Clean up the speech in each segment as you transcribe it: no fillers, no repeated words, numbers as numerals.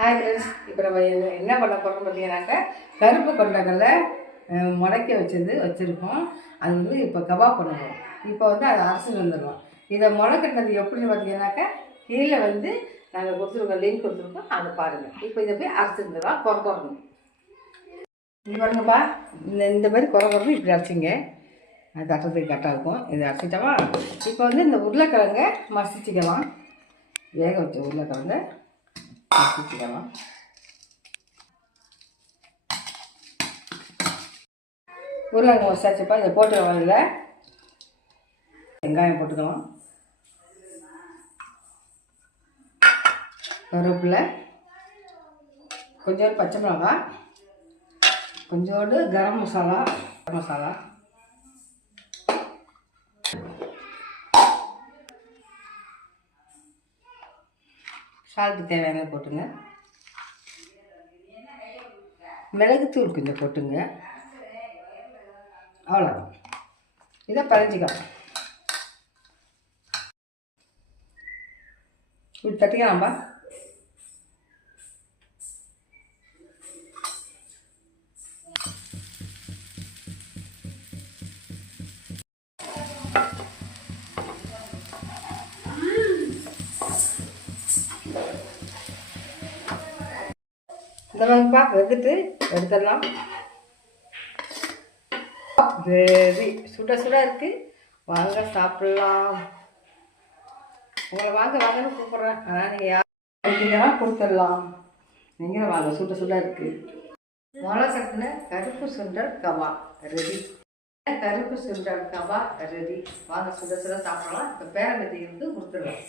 Hi friends, இப்போ நம்ம என்ன பண்ண போகிறோம் பார்த்தீங்கன்னாக்கா கருப்பு கொண்டக்கடலை முளைக்க வச்சுருக்கோம். அது வந்து இப்போ கபாப் பண்ணுவோம். இப்போ வந்து அதை அரைச்சிட்டு வந்துடுவோம். இதை முளைக்கட்டினது எப்படின்னு பார்த்தீங்கன்னாக்கா கீழே வந்து நாங்கள் கொடுத்துருக்கோம், லிங்க் கொடுத்துருக்கோம், அதை பாருங்கள். இப்போ இதை போய் அரைச்சிருந்துடலாம். குறக்கணும் இது பாருங்கப்பா, இந்த மாதிரி குறக்கணும். இப்படி அரைச்சிங்க, அது தட்டுறதுக்கு கரெக்டாக இருக்கும். இதை அரைச்சிட்டோமா. இப்போ வந்து இந்த உருளைக்கிழங்கை மசிச்சுக்கலாம். வேக வச்ச உருளைக்கிழங்கை மசிச்சுக்கலாம். உருளைக்கிழங்கு மசாச்சுப்பா. இதை போட்டுக்கலாம். இல்லை வெங்காயம் போட்டுக்கலாம், கருவேப்பிலை, கொஞ்சோண்டு பச்சை மிளகாய், கொஞ்சோண்டு கரம் மசாலா, சால்ட்டு தேவையான போட்டுங்க. மிளகுத்தூள் கொஞ்சம் போட்டுங்க. அவ்வளோதான். இதை பறிஞ்சிக்கலாம். இப்படி தட்டிக்கலாம்பா. இந்த வாங்கப்பா, வெந்துட்டு எடுத்துடலாம். வெரி சுட இருக்குது. வாங்க சாப்பிட்லாம். உங்களை வாங்கன்னு கூப்பிட்றேன். ஆனால் நீங்கள் யார் கொடுத்துடலாம். நீங்கள் வாங்க, சுட இருக்குது. மொளை கட்டின கருப்பு சுண்டல் கபாப் ரெடி. கருப்பு சுண்டல் கபாப் ரெடி. வாங்க சுட சாப்பிடலாம். இப்போ பேரம்பத்தி இருந்து கொடுத்துடலாம்.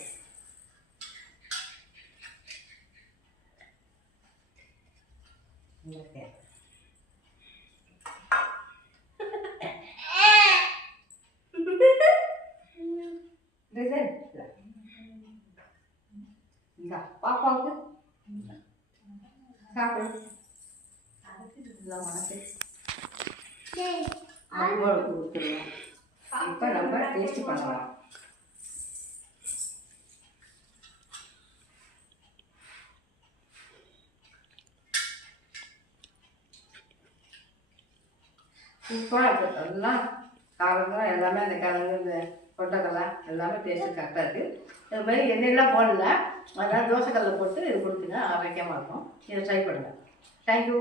பாப்பாவுக்கு சாப்பிடு. கொடுத்துருவோம். இப்போ நம்ம டேஸ்ட் பண்ணலாம். சூப்பராக எல்லாம் காரங்களும் எல்லாமே அந்த கிழங்கு இந்த கொண்டக்கடலை எல்லாமே டேஸ்ட்டு கரெக்டாக இருக்குது. இது மாதிரி எண்ணெயெல்லாம் போடல, அதனால் தோசைக்கல்லில் போட்டு இது கொடுத்துங்க. ஆரோக்கியமாக இருக்கும். இதை ட்ரை பண்ணுங்கள். தேங்க்யூ.